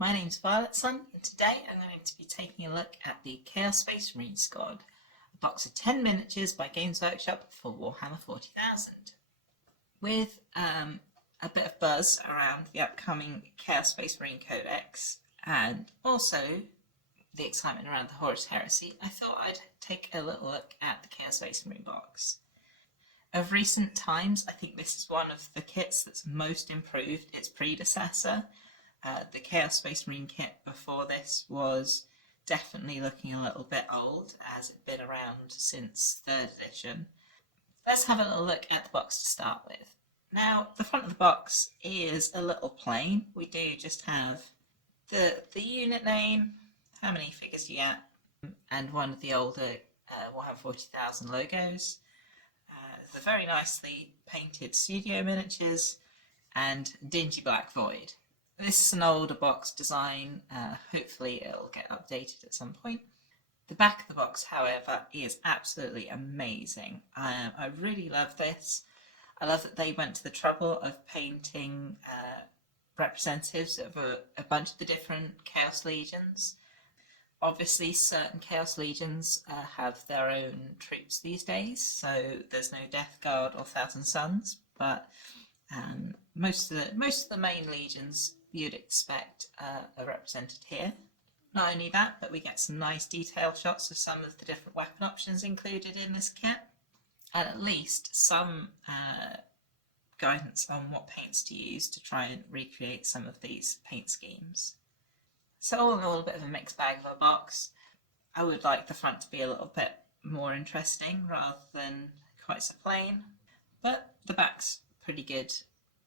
My name's Violet Sun, and today I'm going to be taking a look at the Chaos Space Marine Squad, a box of 10 miniatures by Games Workshop for Warhammer 40,000. With a bit of buzz around the upcoming Chaos Space Marine Codex, and also the excitement around the Horus Heresy, I thought I'd take a little look at the Chaos Space Marine box. Of recent times, I think this is one of the kits that's most improved its predecessor. The Chaos Space Marine kit before this was definitely looking a little bit old, as it'd been around since 3rd edition. Let's have a little look at the box to start with. Now, the front of the box is a little plain. We do just have the unit name, how many figures you get, and one of the older Warhammer 40,000 logos. The very nicely painted studio miniatures, and dingy black void. This is an older box design, hopefully it'll get updated at some point. The back of the box, however, is absolutely amazing. I really love this. I love that they went to the trouble of painting representatives of a bunch of the different Chaos Legions. Obviously, certain Chaos Legions have their own troops these days, so there's no Death Guard or Thousand Suns, but most of the main legions you'd expect are represented here. Not only that, but we get some nice detailed shots of some of the different weapon options included in this kit, and at least some guidance on what paints to use to try and recreate some of these paint schemes. So all in all, a bit of a mixed bag of a box. I would like the front to be a little bit more interesting rather than quite so plain, but the back's pretty good.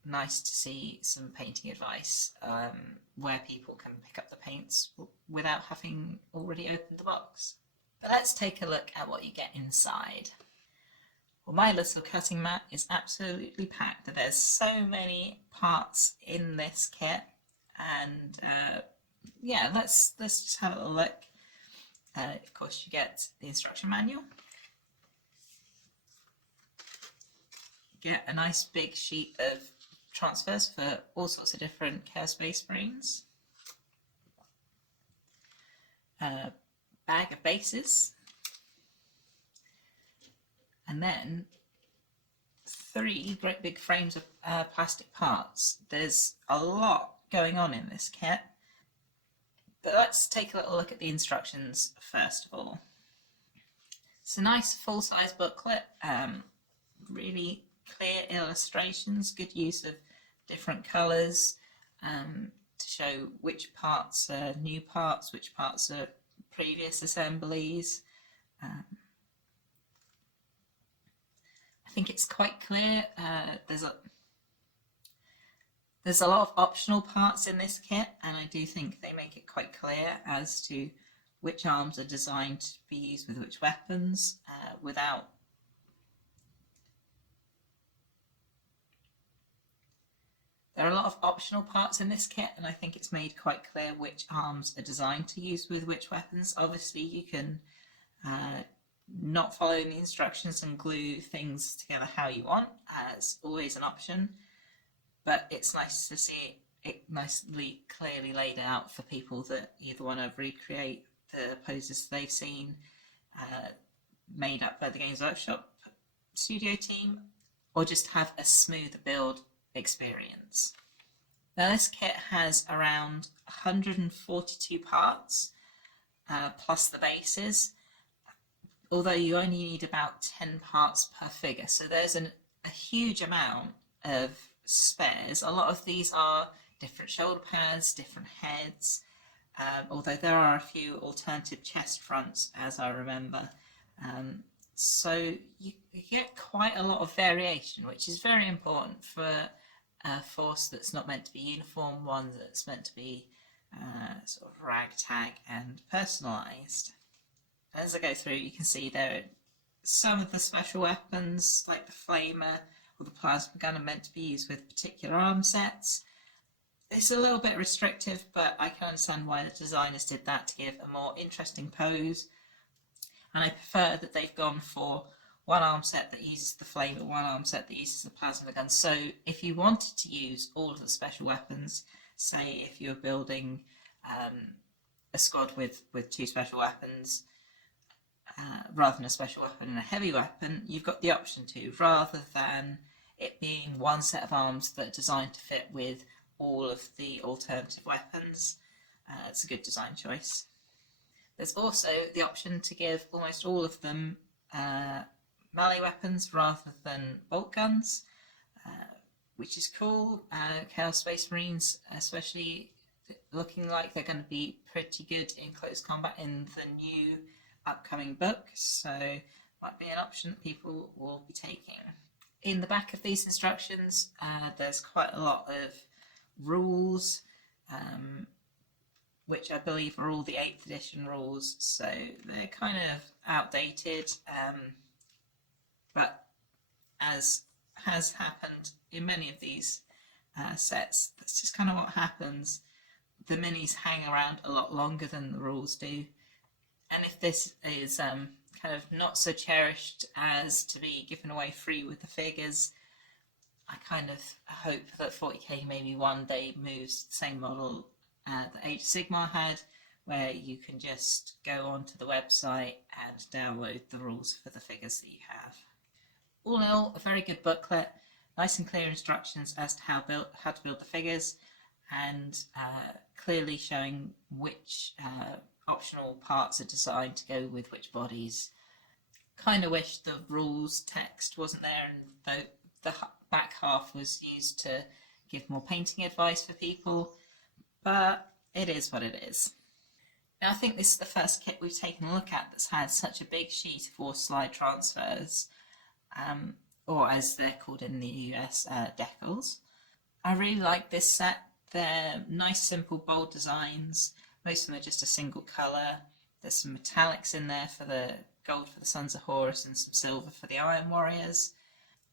Nice to see some painting advice where people can pick up the paints without having already opened the box. But let's take a look at what you get inside. Well, my little cutting mat is absolutely packed. There's so many parts in this kit, and yeah, let's just have a little look. Of course, you get the instruction manual. You get a nice big sheet of transfers for all sorts of different Chaos Space Marines. Bag of bases. And then 3 great big frames of plastic parts. There's a lot going on in this kit. But let's take a little look at the instructions first of all. It's a nice full-size booklet, really clear illustrations, good use of different colours to show which parts are new parts, which parts are previous assemblies. I think it's quite clear. There's a lot of optional parts in this kit, and I do think they make it quite clear as to which arms are designed to be used with which weapons without There are a lot of optional parts in this kit, and I think it's made quite clear which arms are designed to use with which weapons. Obviously, you can not follow the instructions and glue things together how you want, as always an option, but it's nice to see it nicely, clearly laid out for people that either want to recreate the poses they've seen made up by the Games Workshop studio team, or just have a smoother build experience. Now this kit has around 142 parts plus the bases, although you only need about 10 parts per figure, so there's a huge amount of spares. A lot of these are different shoulder pads, different heads, although there are a few alternative chest fronts as I remember. So you get quite a lot of variation, which is very important for a force that's not meant to be uniform, one that's meant to be sort of ragtag and personalised. As I go through, you can see there are some of the special weapons, like the flamer or the plasma gun, are meant to be used with particular arm sets. It's a little bit restrictive, but I can understand why the designers did that to give a more interesting pose. And I prefer that they've gone for one arm set that uses the flamer, one arm set that uses the plasma gun. So if you wanted to use all of the special weapons, say if you're building a squad with two special weapons, rather than a special weapon and a heavy weapon, you've got the option to, rather than it being one set of arms that are designed to fit with all of the alternative weapons. It's a good design choice. There's also the option to give almost all of them melee weapons rather than bolt guns, which is cool. Chaos Space Marines, especially, looking like they're going to be pretty good in close combat in the new upcoming book, so might be an option that people will be taking. In the back of these instructions, there's quite a lot of rules, which I believe are all the 8th edition rules, so they're kind of outdated, but as has happened in many of these sets, that's just kind of what happens. The minis hang around a lot longer than the rules do, and if this is kind of not so cherished as to be given away free with the figures, I kind of hope that 40k maybe one day moves the same model that Age of Sigmar had, where you can just go onto the website and download the rules for the figures that you have. All in all, a very good booklet, nice and clear instructions as to how to build the figures, and clearly showing which optional parts are designed to go with which bodies. Kind of wish the rules text wasn't there and the back half was used to give more painting advice for people, but it is what it is. Now, I think this is the first kit we've taken a look at that's had such a big sheet for slide transfers, or as they're called in the US, decals. I really like this set. They're nice, simple, bold designs. Most of them are just a single colour. There's some metallics in there for the gold for the Sons of Horus and some silver for the Iron Warriors.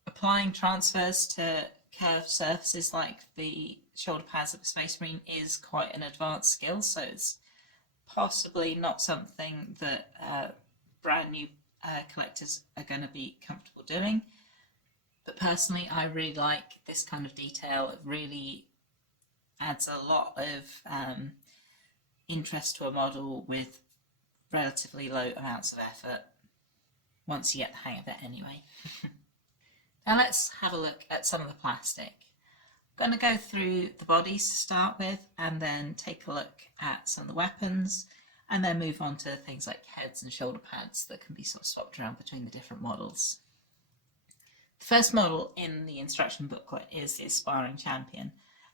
Applying transfers to curved surfaces like the shoulder pads of a Space Marine is quite an advanced skill, so it's possibly not something that brand new collectors are going to be comfortable doing. But personally, I really like this kind of detail. It really adds a lot of interest to a model with relatively low amounts of effort, once you get the hang of it anyway. Now let's have a look at some of the plastic. I'm going to go through the bodies to start with, and then take a look at some of the weapons, and then move on to things like heads and shoulder pads that can be sort of swapped around between the different models. The first model in the instruction booklet is the Aspiring Champion,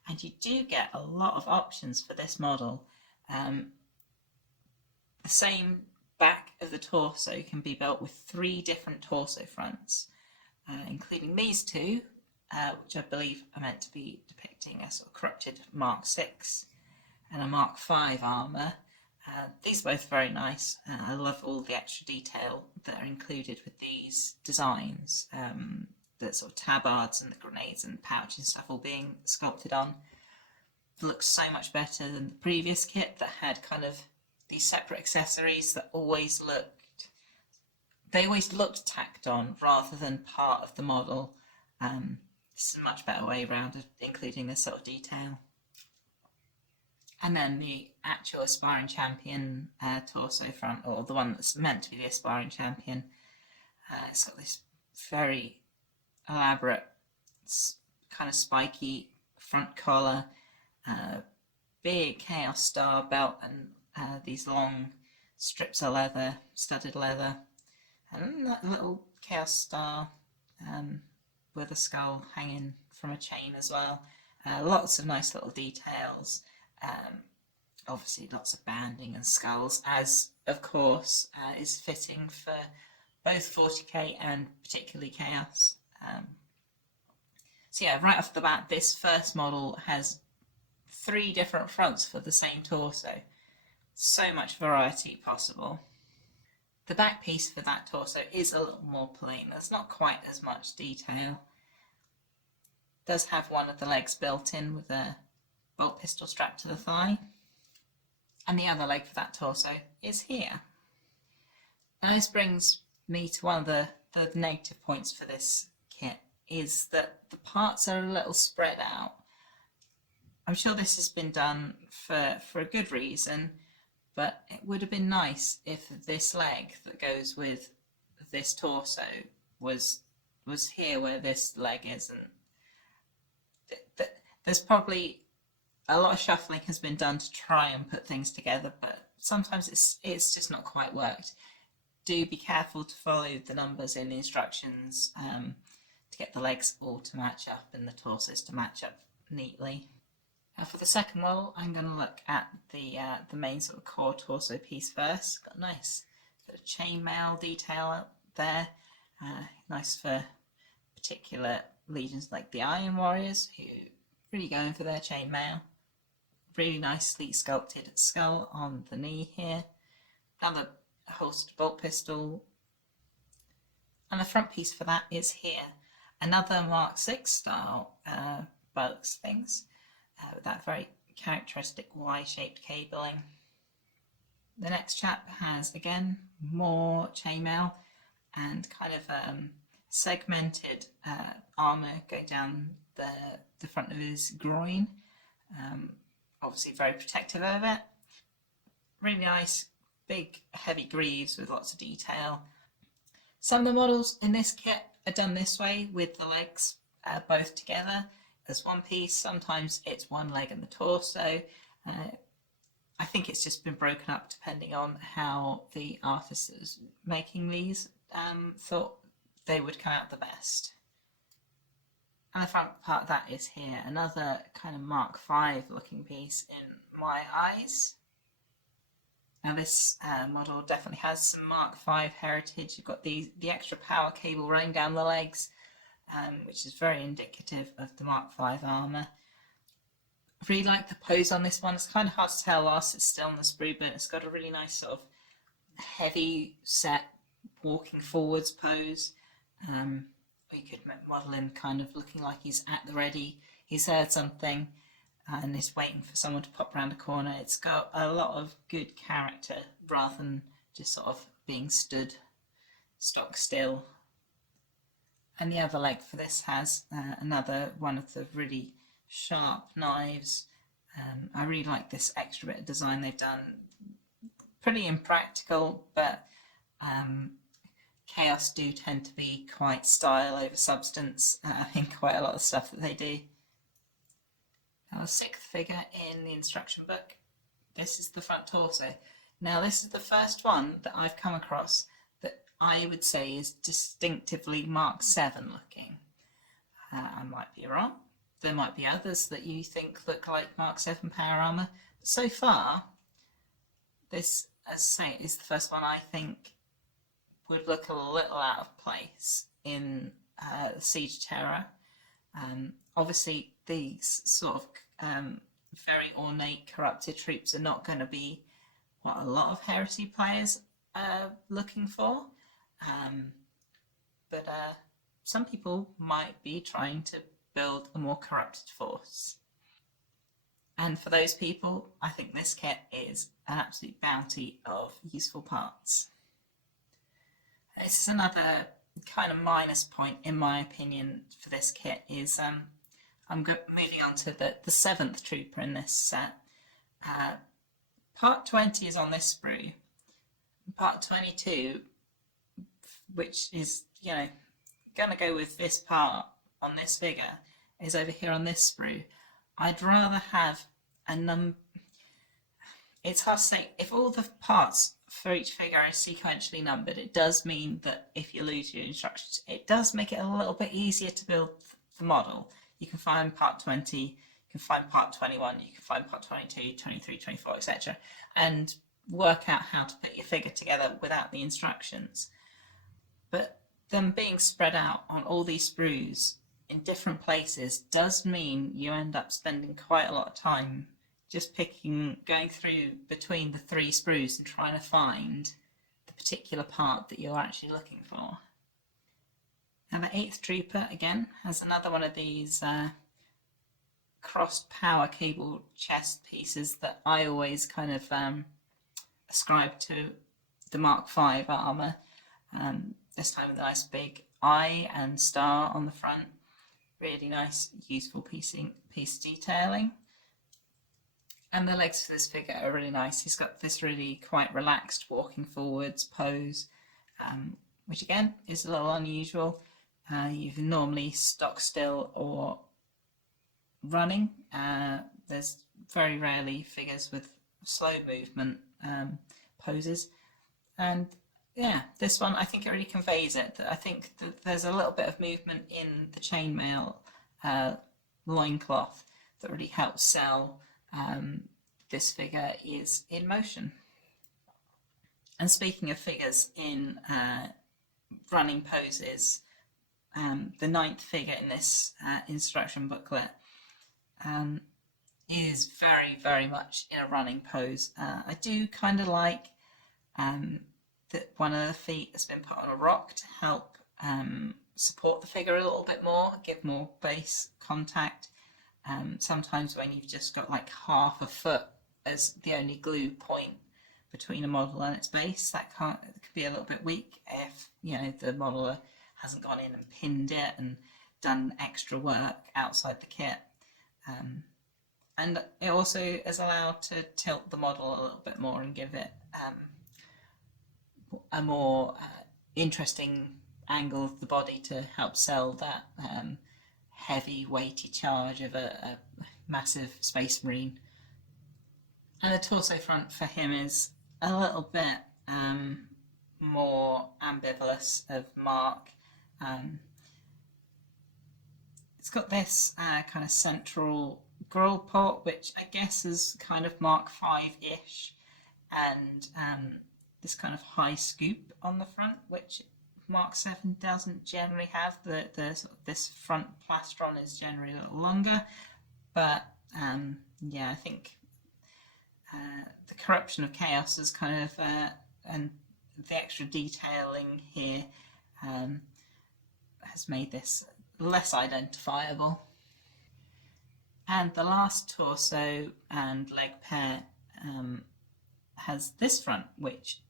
and you do get a lot of options for this model. The same back of the torso can be built with 3 different torso fronts, including these two, which I believe are meant to be depicting a sort of corrupted Mark 6 and a Mark 5 armour. These are both very nice. I love all the extra detail that are included with these designs. The sort of tabards and the grenades and pouch and stuff all being sculpted on. It looks so much better than the previous kit that had kind of these separate accessories that always looked tacked on rather than part of the model. This is a much better way around of including this sort of detail. And then the actual Aspiring Champion torso front, or the one that's meant to be the Aspiring Champion, it's got this very elaborate, kind of spiky front collar, big Chaos Star belt, and these long strips of leather, studded leather, and that little Chaos Star with a skull hanging from a chain as well. Lots of nice little details. Obviously lots of banding and skulls, as of course is fitting for both 40k and particularly Chaos. So yeah, right off the bat, this first model has 3 different fronts for the same torso. So much variety possible. The back piece for that torso is a little more plain. There's not quite as much detail. It does have one of the legs built in with a bolt pistol strapped to the thigh. And the other leg for that torso is here. Now this brings me to one of the negative points for this kit, is that the parts are a little spread out. I'm sure this has been done for a good reason, but it would have been nice if this leg that goes with this torso was here where this leg is, and there's probably a lot of shuffling has been done to try and put things together, but sometimes it's just not quite worked. Do be careful to follow the numbers in the instructions to get the legs all to match up and the torsos to match up neatly. For the second model, I'm going to look at the main sort of core torso piece first. Got a nice bit of chainmail detail up there, nice for particular legions like the Iron Warriors, who really going for their chainmail. Really nicely sculpted skull on the knee here. Another holstered bolt pistol. And the front piece for that is here. Another Mark VI style box things with that very characteristic Y-shaped cabling. The next chap has, again, more chainmail and kind of segmented armour going down the front of his groin. Obviously very protective of it. Really nice, big, heavy greaves with lots of detail. Some of the models in this kit are done this way with the legs both together as one piece. Sometimes it's one leg and the torso. I think it's just been broken up depending on how the artists making these thought they would come out the best. And the front part of that is here, another kind of Mark V looking piece in my eyes. Now this model definitely has some Mark V heritage. You've got the extra power cable running down the legs, which is very indicative of the Mark V armour. I really like the pose on this one. It's kind of hard to tell whilst it's still on the sprue, but it's got a really nice sort of heavy set walking forwards pose. You could model him kind of looking like he's at the ready. He's heard something and is waiting for someone to pop around a corner. It's got a lot of good character rather than just sort of being stood stock still. And the other leg for this has another one of the really sharp knives. I really like this extra bit of design they've done. Pretty impractical, but Chaos do tend to be quite style over substance in quite a lot of stuff that they do. Now the sixth figure in the instruction book, this is the front torso. Now this is the first one that I've come across that I would say is distinctively Mark VII looking. I might be wrong. There might be others that you think look like Mark VII power armour, but so far this, as I say, is the first one I think would look a little out of place in Siege Terror. Obviously these sort of very ornate corrupted troops are not going to be what a lot of Heresy players are looking for, but some people might be trying to build a more corrupted force. And for those people, I think this kit is an absolute bounty of useful parts. This is another kind of minus point, in my opinion, for this kit is I'm moving on to the 7th trooper in this set. Part 20 is on this sprue. Part 22, which is, you know, going to go with this part on this figure, is over here on this sprue. I'd rather have a number. It's hard to say. If all the parts for each figure are sequentially numbered, it does mean that if you lose your instructions, it does make it a little bit easier to build the model. You can find part 20, you can find part 21, you can find part 22, 23, 24, etc. and work out how to put your figure together without the instructions. But them being spread out on all these sprues in different places does mean you end up spending quite a lot of time just going through between the 3 sprues and trying to find the particular part that you're actually looking for. Now the 8th trooper, again, has another one of these crossed power cable chest pieces that I always kind of ascribe to the Mark V armour. This time with a nice big eye and star on the front. Really nice, useful piece detailing. And the legs for this figure are really nice. He's got this really quite relaxed walking forwards pose, which again is a little unusual. You normally stock still or running. There's very rarely figures with slow movement poses. And yeah, this one, I think it really conveys it. I think that there's a little bit of movement in the chainmail loincloth that really helps sell this figure is in motion. And speaking of figures in running poses, the 9th figure in this instruction booklet is very, very much in a running pose. I do kind of like that one of the feet has been put on a rock to help support the figure a little bit more, give more base contact. Sometimes when you've just got like half a foot as the only glue point between a model and its base, it could be a little bit weak if the modeler hasn't gone in and pinned it and done extra work outside the kit. And it also is allowed to tilt the model a little bit more and give it a more interesting angle of the body to help sell that heavy, weighty charge of a massive Space Marine. And the torso front for him is a little bit more ambivalent of Mark. It's got this kind of central grill port, which I guess is kind of Mark 5-ish, and this kind of high scoop on the front, which Mark 7 doesn't generally have. This front plastron is generally a little longer, but yeah, I think the corruption of chaos is kind of and the extra detailing here has made this less identifiable. And the last torso and leg pair has this front, which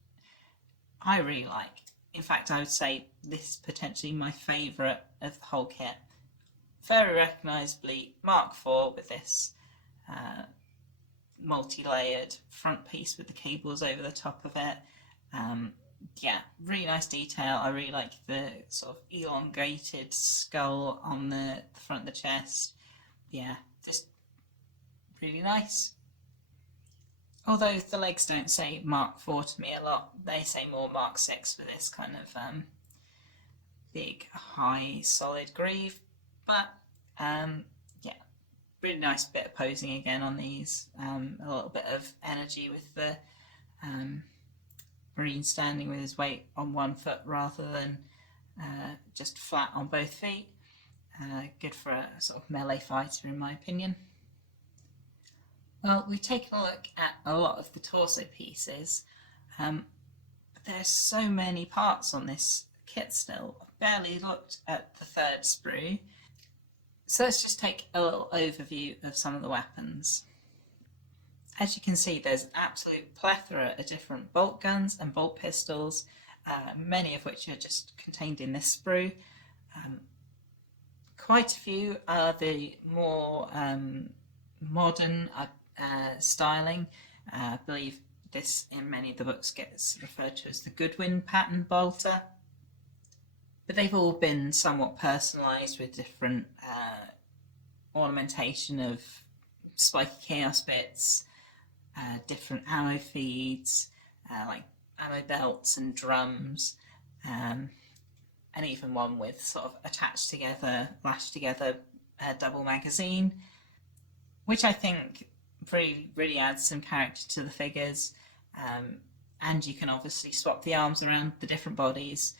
I really like. In fact, I would say this is potentially my favourite of the whole kit. Very recognisably Mark IV with this multi-layered front piece with the cables over the top of it. Yeah, really nice detail. I really like the sort of elongated skull on the front of the chest. Yeah, just really nice. Although the legs don't say Mark IV to me a lot, they say more Mark VI for this kind of big, high, solid greave. But yeah, really nice bit of posing again on these. A little bit of energy with the Marine standing with his weight on one foot rather than just flat on both feet. Good for a sort of melee fighter, in my opinion. Well, we've taken a look at a lot of the torso pieces, but there's so many parts on this kit still. I've barely looked at the 3rd sprue. So let's just take a little overview of some of the weapons. As you can see, there's an absolute plethora of different bolt guns and bolt pistols, many of which are just contained in this sprue. Quite a few are the more modern styling. I believe this in many of the books gets referred to as the Goodwin pattern bolter. But they've all been somewhat personalised with different ornamentation of spiky chaos bits, different ammo feeds, like ammo belts and drums, and even one with sort of attached together, lashed together double magazine, which I think really adds some character to the figures. And you can obviously swap the arms around the different bodies.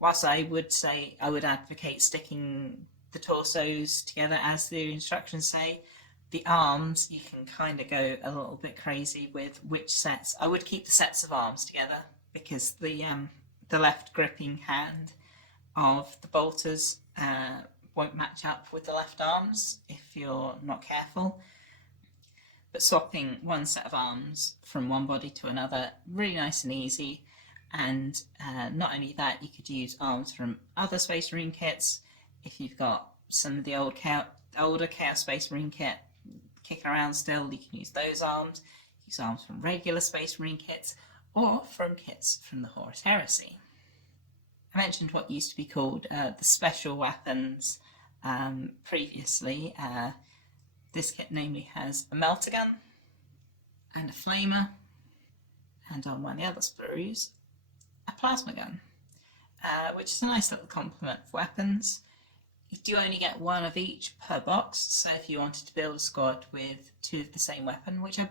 Whilst I would say I would advocate sticking the torsos together as the instructions say, the arms you can kind of go a little bit crazy with which sets. I would keep the sets of arms together because the left gripping hand of the bolters won't match up with the left arms if you're not careful. But swapping one set of arms from one body to another, really nice and easy. And not only that, you could use arms from other Space Marine kits. If you've got some of the older Chaos Space Marine kits kicking around still, you can use those arms. Use arms from regular Space Marine kits or from kits from the Horus Heresy. I mentioned what used to be called the special weapons previously. This kit namely has a melter gun and a flamer, and on one of the other sprues, a plasma gun, which is a nice little complement of weapons. You do only get one of each per box, so if you wanted to build a squad with two of the same weapon, which I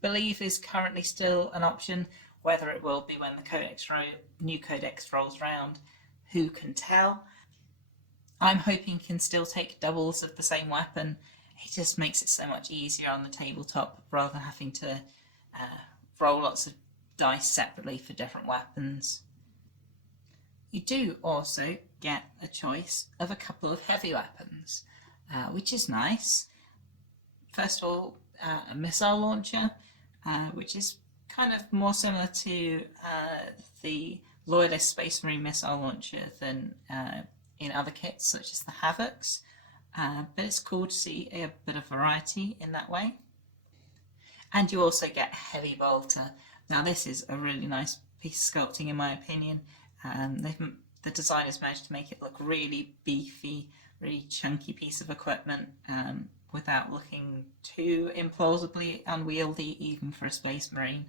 believe is currently still an option, whether it will be when the new codex rolls around, who can tell. I'm hoping you can still take doubles of the same weapon. It just makes it so much easier on the tabletop rather than having to roll lots of dice separately for different weapons. You do also get a choice of a couple of heavy weapons, which is nice. First of all, a missile launcher, which is kind of more similar to the Loyalist Space Marine missile launcher than in other kits such as the Havocs, but it's cool to see a bit of variety in that way. And you also get a heavy bolter. Now this is a really nice piece of sculpting in my opinion. The designers managed to make it look really beefy, really chunky piece of equipment without looking too implausibly unwieldy even for a Space Marine.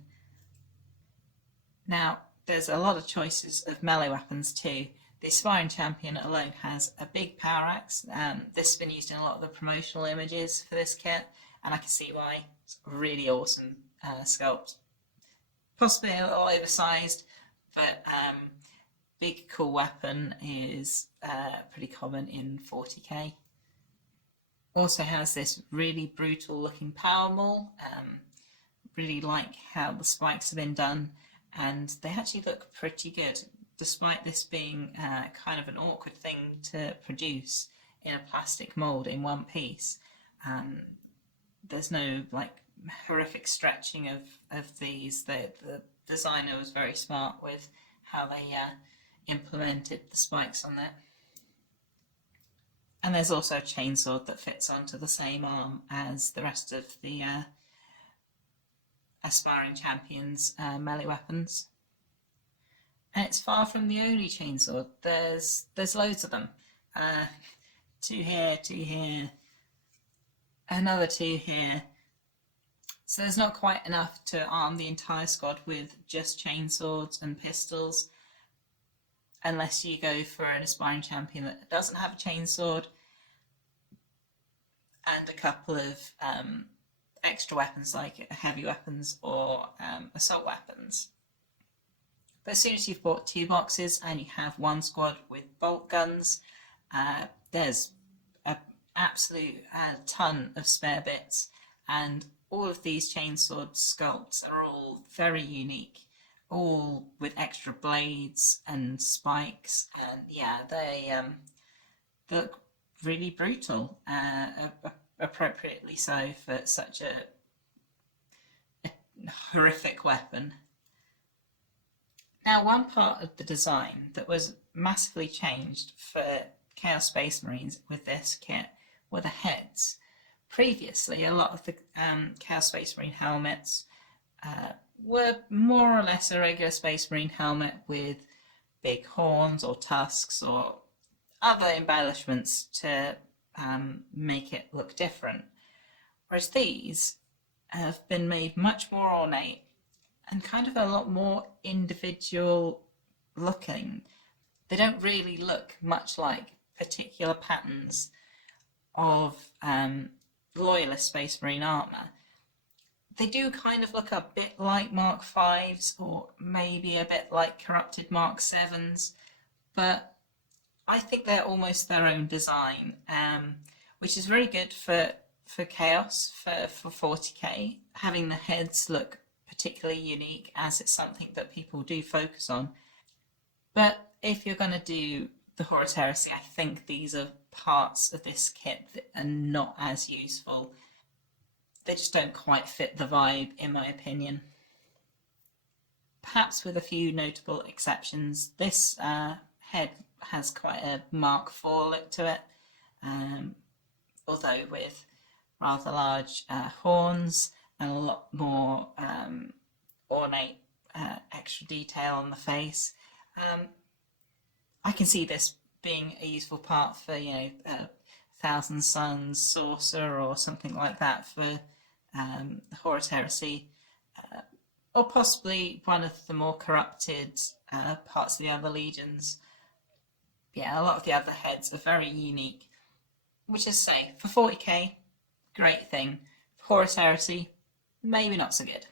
Now there's a lot of choices of melee weapons too. The Aspiring Champion alone has a big power axe. This has been used in a lot of the promotional images for this kit, and I can see why. It's a really awesome sculpt. Possibly a little oversized, but big cool weapon is pretty common in 40k. Also has this really brutal looking power maul. Really like how the spikes have been done, and they actually look pretty good, despite this being kind of an awkward thing to produce in a plastic mold in one piece. There's no like horrific stretching of these. The designer was very smart with how they implemented the spikes on there. And there's also a chainsword that fits onto the same arm as the rest of the Aspiring Champions melee weapons. And it's far from the only chainsword. There's loads of them. 2 here, 2 here, another 2 here. So there's not quite enough to arm the entire squad with just chainswords and pistols, unless you go for an Aspiring Champion that doesn't have a chainsword and a couple of extra weapons like heavy weapons or assault weapons. But as soon as you've bought 2 boxes and you have one squad with bolt guns, there's an absolute ton of spare bits, and all of these chainsword sculpts are all very unique, all with extra blades and spikes, and yeah, they look really brutal, appropriately so for such a horrific weapon. Now, one part of the design that was massively changed for Chaos Space Marines with this kit were the heads. Previously, a lot of the Chaos Space Marine helmets were more or less a regular Space Marine helmet with big horns or tusks or other embellishments to make it look different. Whereas these have been made much more ornate and kind of a lot more individual looking. They don't really look much like particular patterns of Loyalist Space Marine armour. They do kind of look a bit like Mark 5s or maybe a bit like corrupted Mark 7s, but I think they're almost their own design, which is very good for Chaos, for 40k. Having the heads look particularly unique, as it's something that people do focus on. But if you're going to do the Horus Heresy, I think these are parts of this kit that are not as useful. They just don't quite fit the vibe, in my opinion. Perhaps with a few notable exceptions, this head has quite a Mark IV look to it, although with rather large horns and a lot more ornate extra detail on the face. I can see this being a useful part for, Thousand Suns Saucer or something like that for the Horus Heresy, or possibly one of the more corrupted parts of the other legions. Yeah, a lot of the other heads are very unique, which is say, for 40k, great thing. For Horus Heresy, maybe not so good.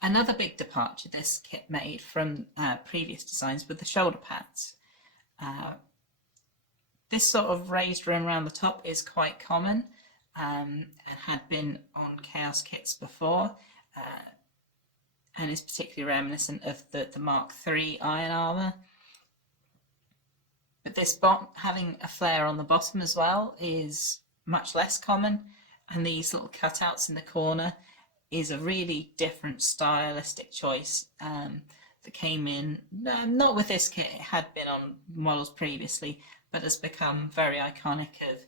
Another big departure this kit made from previous designs were the shoulder pads. This sort of raised rim around the top is quite common and had been on Chaos kits before, and is particularly reminiscent of the Mark III iron armour. But this having a flare on the bottom as well is much less common, and these little cutouts in the corner is a really different stylistic choice that came in, not with this kit, it had been on models previously, but has become very iconic of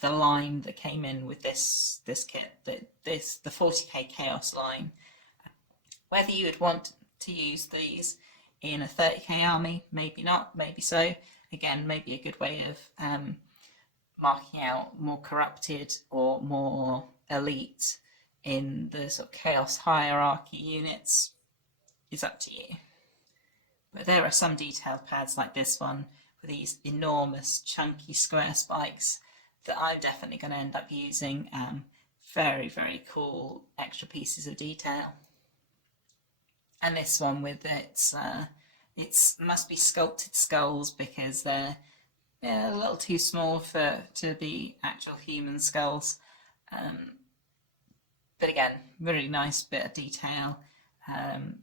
the line that came in with this kit, the 40k Chaos line. Whether you would want to use these in a 30k army, maybe not, maybe so. Again, maybe a good way of marking out more corrupted or more elite in the sort of Chaos hierarchy units is up to you. But there are some detailed pads like this one with these enormous chunky square spikes that I'm definitely going to end up using. Very, very cool extra pieces of detail. And this one with its must be sculpted skulls because they're a little too small to be actual human skulls. But again, really nice bit of detail.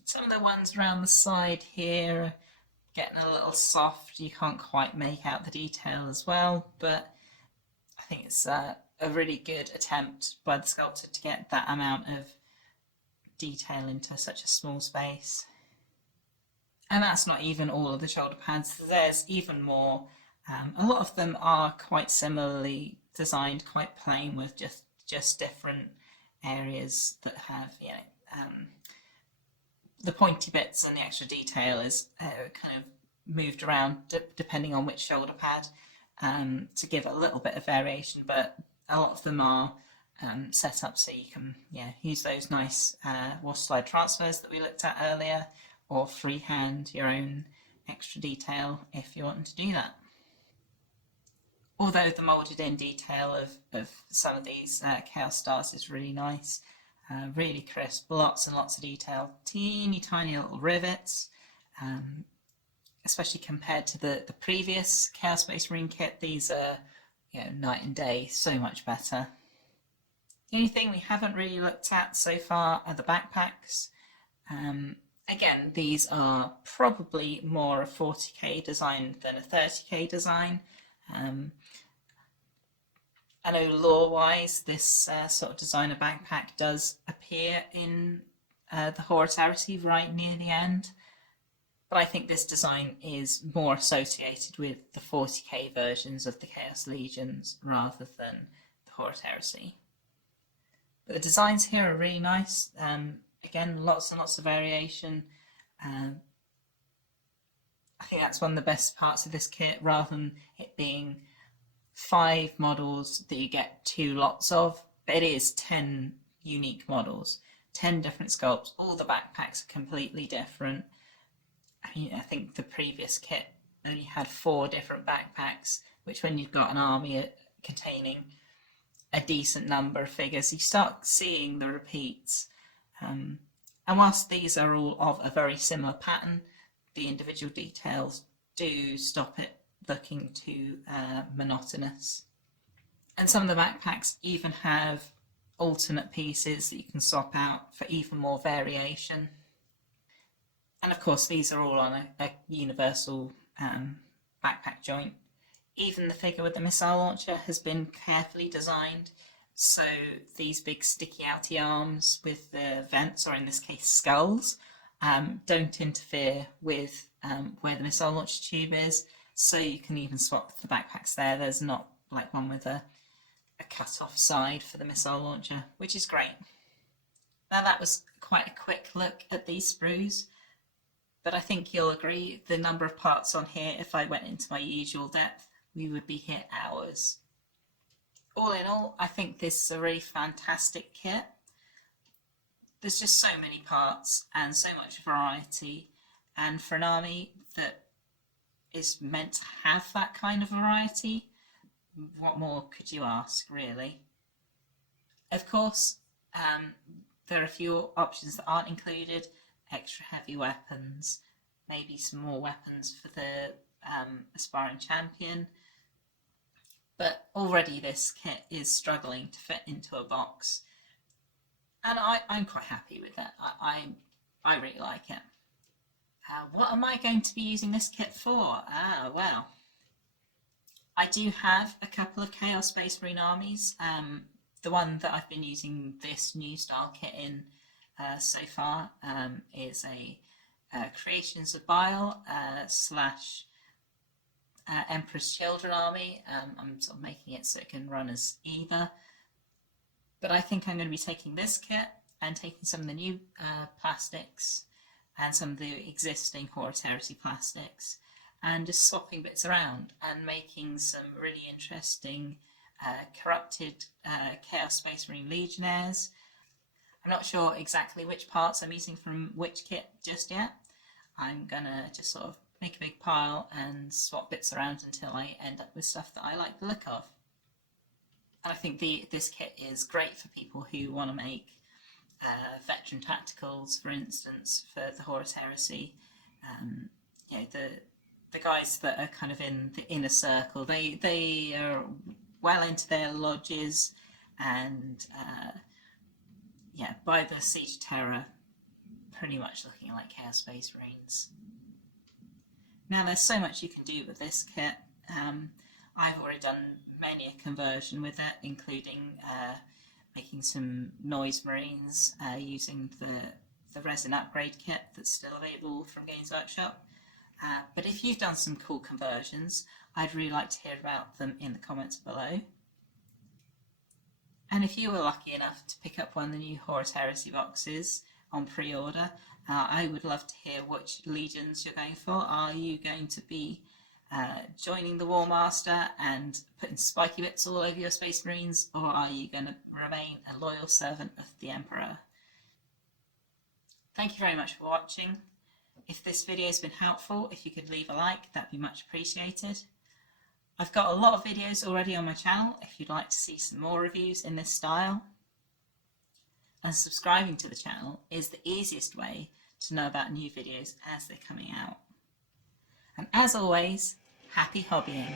Some of the ones around the side here are getting a little soft. You can't quite make out the detail as well, but I think it's a really good attempt by the sculptor to get that amount of detail into such a small space. And that's not even all of the shoulder pads. There's even more. A lot of them are quite similarly designed, quite plain, with just different areas that have, the pointy bits and the extra detail is kind of moved around depending on which shoulder pad to give a little bit of variation, but a lot of them are set up so you can use those nice water slide transfers that we looked at earlier, or freehand your own extra detail if you want to do that. Although the moulded in detail of some of these Chaos Stars is really nice, really crisp, lots and lots of detail, teeny tiny little rivets, especially compared to the previous Chaos Space Marine kit. These are night and day, so much better. The only thing we haven't really looked at so far are the backpacks. Again, these are probably more a 40k design than a 30k design. I know lore-wise, this sort of designer backpack does appear in the Horus Heresy right near the end, but I think this design is more associated with the 40k versions of the Chaos Legions rather than the Horus Heresy. But the designs here are really nice. Again, lots and lots of variation. I think that's one of the best parts of this kit, rather than it being 5 models that you get 2 lots of. But it is 10 unique models, 10 different sculpts. All the backpacks are completely different. I think the previous kit only had 4 different backpacks, which when you've got an army containing a decent number of figures, you start seeing the repeats. And whilst these are all of a very similar pattern, the individual details do stop it looking too monotonous. And some of the backpacks even have alternate pieces that you can swap out for even more variation. And of course, these are all on a universal backpack joint. Even the figure with the missile launcher has been carefully designed, so these big sticky outy arms with the vents, or in this case skulls, don't interfere with where the missile launcher tube is, so you can even swap the backpacks there. There's not like one with a a cut-off side for the missile launcher, which is great. Now that was quite a quick look at these sprues, but I think you'll agree the number of parts on here, if I went into my usual depth, we would be here hours. All in all, I think this is a really fantastic kit. There's just so many parts and so much variety, and for an army that is meant to have that kind of variety, what more could you ask, really? Of course, there are a few options that aren't included: extra heavy weapons, maybe some more weapons for the aspiring champion, but already this kit is struggling to fit into a box, and I'm quite happy with that. I really like it. What am I going to be using this kit for? Well, I do have a couple of Chaos Space Marine armies. The one that I've been using this new style kit in so far is a Creations of Bile / Emperor's Children army. I'm sort of making it so it can run as either. But I think I'm going to be taking this kit and taking some of the new plastics and some of the existing Horus Heresy plastics and just swapping bits around and making some really interesting corrupted Chaos Space Marine Legionnaires. I'm not sure exactly which parts I'm using from which kit just yet. I'm gonna just sort of make a big pile and swap bits around until I end up with stuff that I like the look of. And I think this kit is great for people who want to make veteran tacticals, for instance, for the Horus Heresy. You know, the guys that are kind of in the inner circle, they are well into their lodges, and yeah, by the Siege of Terror, pretty much looking like Chaos Space Marines. Now there's so much you can do with this kit. I've already done many a conversion with it, including making some Noise Marines using the resin upgrade kit that's still available from Games Workshop. But if you've done some cool conversions, I'd really like to hear about them in the comments below. And if you were lucky enough to pick up one of the new Horus Heresy boxes on pre-order, I would love to hear which legions you're going for. Are you going to be joining the War Master and putting spiky bits all over your Space Marines, or are you going to remain a loyal servant of the Emperor? Thank you very much for watching. If this video has been helpful, if you could leave a like, that'd be much appreciated. I've got a lot of videos already on my channel if you'd like to see some more reviews in this style. And subscribing to the channel is the easiest way to know about new videos as they're coming out. And as always, happy hobbying!